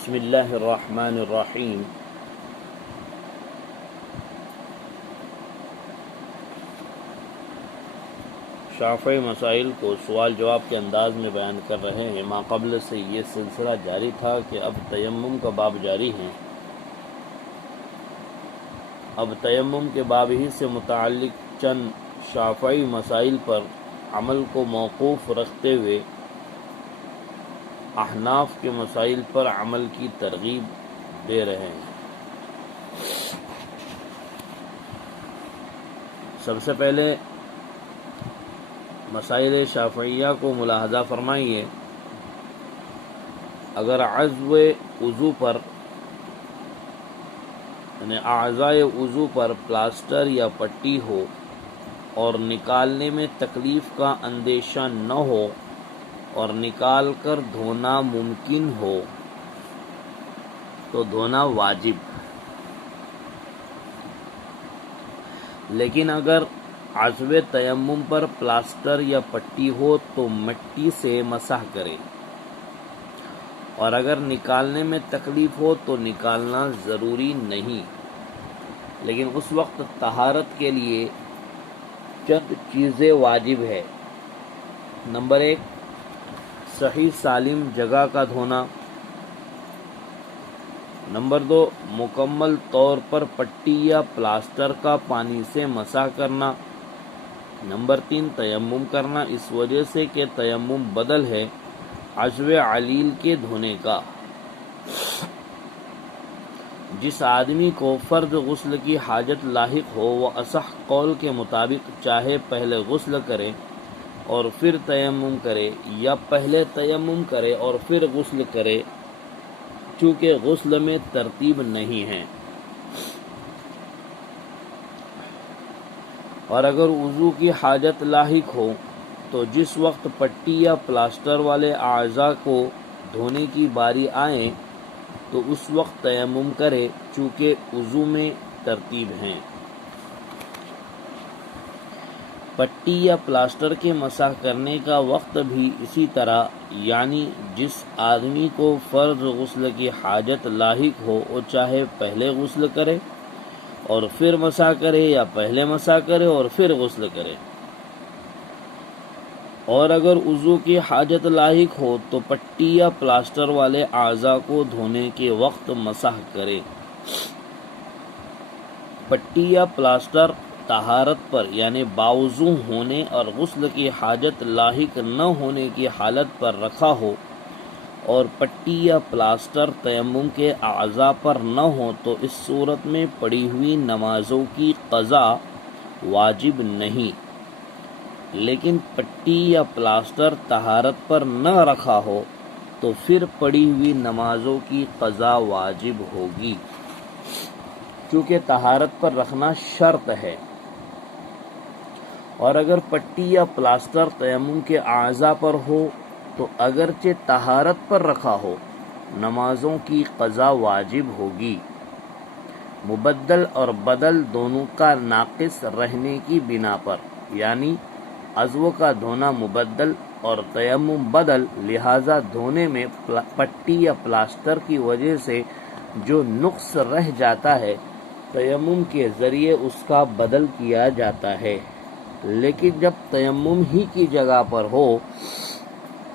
بسم اللہ الرحمن الرحیم۔ شافعی مسائل کو سوال جواب کے انداز میں بیان کر رہے ہیں۔ ما قبل سے یہ سلسلہ جاری تھا کہ اب تیمم کا باب جاری ہے۔ اب تیمم کے باب ہی سے متعلق چند شافعی مسائل پر عمل کو موقوف رکھتے ہوئے احناف کے مسائل پر عمل کی ترغیب دے رہے ہیں۔ سب سے پہلے مسائل شافعیہ کو ملاحظہ فرمائیے۔ اگر عضو وضو پر یعنی اعضائے وضو پر پلاسٹر یا پٹی ہو اور نکالنے میں تکلیف کا اندیشہ نہ ہو اور نکال کر دھونا ممکن ہو تو دھونا واجب، لیکن اگر عضو تیمم پر پلاسٹر یا پٹی ہو تو مٹی سے مسح کرے، اور اگر نکالنے میں تکلیف ہو تو نکالنا ضروری نہیں، لیکن اس وقت طہارت کے لیے چند چیزیں واجب ہے۔ نمبر 1، صحیح سالم جگہ کا دھونا۔ نمبر 2، مکمل طور پر پٹی یا پلاسٹر کا پانی سے مسح کرنا۔ نمبر 3، تیمم کرنا اس وجہ سے کہ تیمم بدل ہے عضو علیل کے دھونے کا۔ جس آدمی کو فرض غسل کی حاجت لاحق ہو وہ اصح قول کے مطابق چاہے پہلے غسل کرے اور پھر تیمم کرے، یا پہلے تیمم کرے اور پھر غسل کرے، چونکہ غسل میں ترتیب نہیں ہے۔ اور اگر وضو کی حاجت لاحق ہو تو جس وقت پٹی یا پلاسٹر والے اعضاء کو دھونے کی باری آئے تو اس وقت تیمم کرے، چونکہ وضو میں ترتیب ہیں۔ پٹی یا پلاسٹر کے مسح کرنے کا وقت بھی اسی طرح، یعنی جس آدمی کو فرض غسل کی حاجت لاحق ہو وہ چاہے پہلے غسل کرے اور پھر مسح کرے، یا پہلے مسح کرے اور پھر غسل کرے۔ اور اگر وضو کی حاجت لاحق ہو تو پٹی یا پلاسٹر والے اعضاء کو دھونے کے وقت مسح کرے۔ پٹی یا پلاسٹر طہارت پر یعنی باوضو ہونے اور غسل کی حاجت لاحق نہ ہونے کی حالت پر رکھا ہو اور پٹی یا پلاسٹر تیمم کے اعضاء پر نہ ہو تو اس صورت میں پڑی ہوئی نمازوں کی قضا واجب نہیں، لیکن پٹی یا پلاسٹر طہارت پر نہ رکھا ہو تو پھر پڑی ہوئی نمازوں کی قضا واجب ہوگی، کیونکہ طہارت پر رکھنا شرط ہے۔ اور اگر پٹی یا پلاسٹر تیمم کے اعضاء پر ہو تو اگرچہ طہارت پر رکھا ہو نمازوں کی قضا واجب ہوگی، مبدل اور بدل دونوں کا ناقص رہنے کی بنا پر، یعنی عضو کا دھونا مبدل اور تیمم بدل، لہذا دھونے میں پٹی یا پلاسٹر کی وجہ سے جو نقص رہ جاتا ہے تیمم کے ذریعے اس کا بدل کیا جاتا ہے، لیکن جب تیمم ہی کی جگہ پر ہو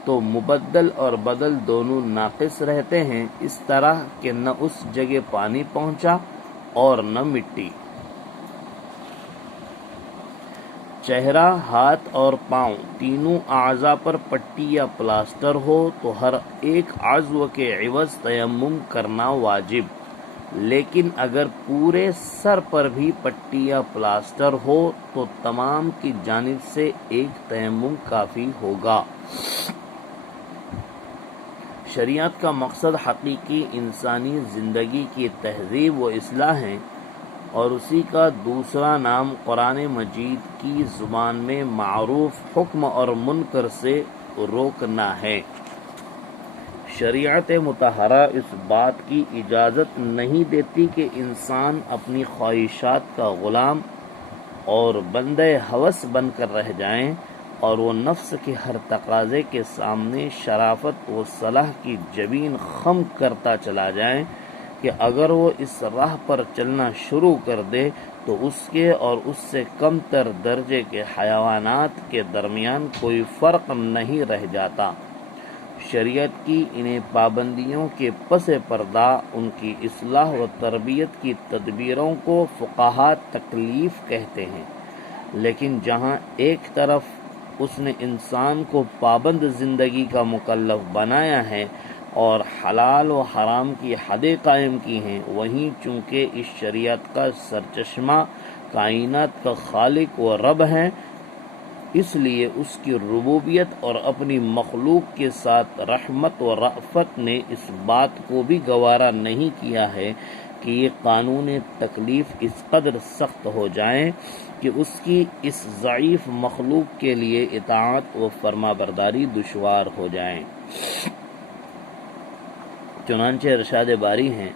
تو مبدل اور بدل دونوں ناقص رہتے ہیں، اس طرح کہ نہ اس جگہ پانی پہنچا اور نہ مٹی۔ چہرہ، ہاتھ اور پاؤں تینوں اعضاء پر پٹی یا پلاسٹر ہو تو ہر ایک عضو کے عوض تیمم کرنا واجب، لیکن اگر پورے سر پر بھی پٹی یا پلاسٹر ہو تو تمام کی جانب سے ایک تیمم کافی ہوگا۔ شریعت کا مقصد حقیقی انسانی زندگی کی تہذیب و اصلاح ہے، اور اسی کا دوسرا نام قرآن مجید کی زبان میں معروف حکم اور منکر سے روکنا ہے۔ شریعت مطہرہ اس بات کی اجازت نہیں دیتی کہ انسان اپنی خواہشات کا غلام اور بندہ ہوس بن کر رہ جائیں، اور وہ نفس کے ہر تقاضے کے سامنے شرافت و صلاح کی جبین خم کرتا چلا جائے کہ اگر وہ اس راہ پر چلنا شروع کر دے تو اس کے اور اس سے کم تر درجے کے حیوانات کے درمیان کوئی فرق نہیں رہ جاتا۔ شریعت کی انہیں پابندیوں کے پس پردہ ان کی اصلاح و تربیت کی تدبیروں کو فقہا تکلیف کہتے ہیں، لیکن جہاں ایک طرف اس نے انسان کو پابند زندگی کا مکلف بنایا ہے اور حلال و حرام کی حدیں قائم کی ہیں، وہیں چونکہ اس شریعت کا سرچشمہ کائنات کا خالق و رب ہے، اس لیے اس کی ربوبیت اور اپنی مخلوق کے ساتھ رحمت و رأفت نے اس بات کو بھی گوارا نہیں کیا ہے کہ یہ قانون تکلیف اس قدر سخت ہو جائیں کہ اس کی اس ضعیف مخلوق کے لیے اطاعت و فرما برداری دشوار ہو جائیں۔ چنانچہ ارشاد باری ہیں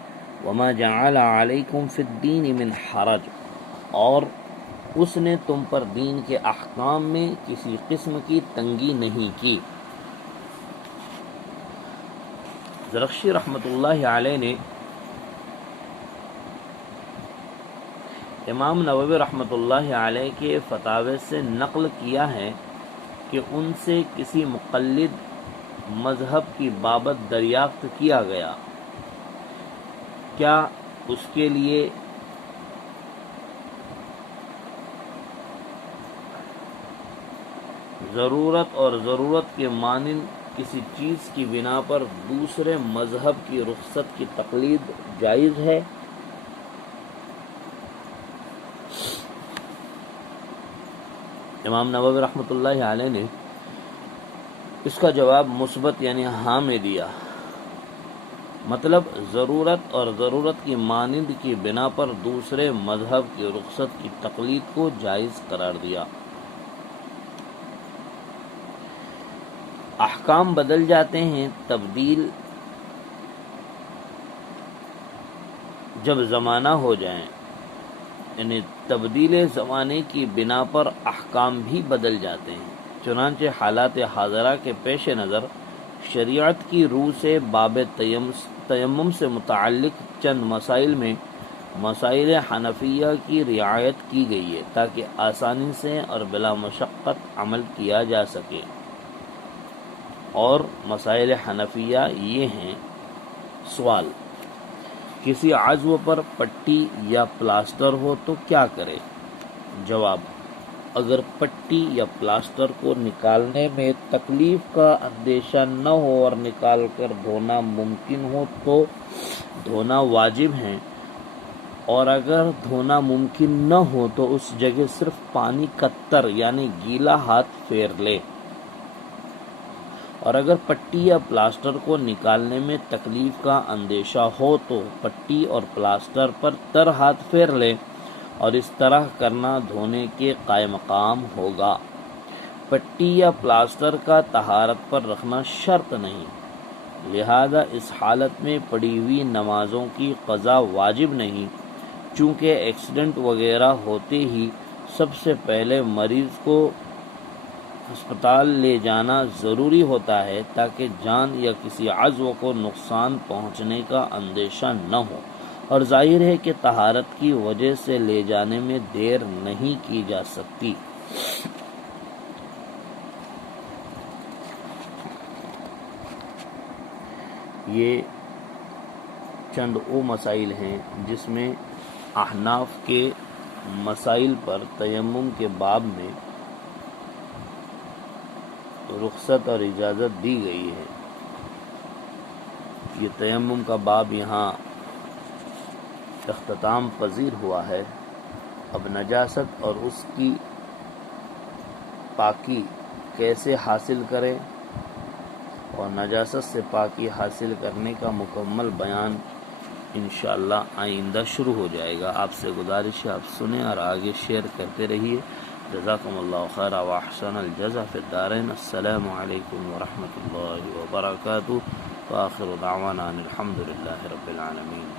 وَمَا جَعَلَ عَلَيْكُمْ فِي الدِّينِ مِنْ حَرَجٍ، اور اس نے تم پر دین کے احکام میں کسی قسم کی تنگی نہیں کی۔ زرخشی رحمت اللہ علیہ نے امام نووی رحمت اللہ علیہ کے فتاوی سے نقل کیا ہے کہ ان سے کسی مقلد مذہب کی بابت دریافت کیا گیا، کیا اس کے لیے ضرورت اور ضرورت کے مانند کسی چیز کی بنا پر دوسرے مذہب کی رخصت کی تقلید جائز ہے؟ امام نووی رحمۃ اللہ علیہ نے اس کا جواب مثبت یعنی ہاں میں دیا، مطلب ضرورت اور ضرورت کی مانند کی بنا پر دوسرے مذہب کی رخصت کی تقلید کو جائز قرار دیا۔ احکام بدل جاتے ہیں، تبدیل جب زمانہ ہو جائیں، یعنی تبدیل زمانے کی بنا پر احکام بھی بدل جاتے ہیں۔ چنانچہ حالات حاضرہ کے پیش نظر شریعت کی روح سے باب تیمم سے متعلق چند مسائل میں مسائل حنفیہ کی رعایت کی گئی ہے تاکہ آسانی سے اور بلا مشقت عمل کیا جا سکے، اور مسائل حنفیہ یہ ہیں۔ سوال: کسی عضو پر پٹی یا پلاسٹر ہو تو کیا کرے؟ جواب: اگر پٹی یا پلاسٹر کو نکالنے میں تکلیف کا اندیشہ نہ ہو اور نکال کر دھونا ممکن ہو تو دھونا واجب ہے، اور اگر دھونا ممکن نہ ہو تو اس جگہ صرف پانی کا تر یعنی گیلا ہاتھ پھیر لے، اور اگر پٹی یا پلاسٹر کو نکالنے میں تکلیف کا اندیشہ ہو تو پٹی اور پلاسٹر پر تر ہاتھ پھیر لے، اور اس طرح کرنا دھونے کے قائم مقام ہوگا۔ پٹی یا پلاسٹر کا طہارت پر رکھنا شرط نہیں، لہذا اس حالت میں پڑی ہوئی نمازوں کی قضا واجب نہیں، چونکہ ایکسیڈنٹ وغیرہ ہوتے ہی سب سے پہلے مریض کو ہسپتال لے جانا ضروری ہوتا ہے تاکہ جان یا کسی عضو کو نقصان پہنچنے کا اندیشہ نہ ہو، اور ظاہر ہے کہ طہارت کی وجہ سے لے جانے میں دیر نہیں کی جا سکتی۔ یہ چند وہ مسائل ہیں جس میں احناف کے مسائل پر تیمم کے باب میں رخصت اور اجازت دی گئی ہے۔ یہ تیمم کا باب یہاں اختتام پذیر ہوا ہے۔ اب نجاست اور اس کی پاکی کیسے حاصل کریں اور نجاست سے پاکی حاصل کرنے کا مکمل بیان انشاءاللہ آئندہ شروع ہو جائے گا۔ آپ سے گزارش ہے آپ سنیں اور آگے شیئر کرتے رہیے۔ جزاکم اللہ خیر و احسن الجزا فی الدارین۔ السلام علیکم ورحمۃ اللہ وبرکاتہ، وآخر دعوانا الحمد للہ رب العالمین۔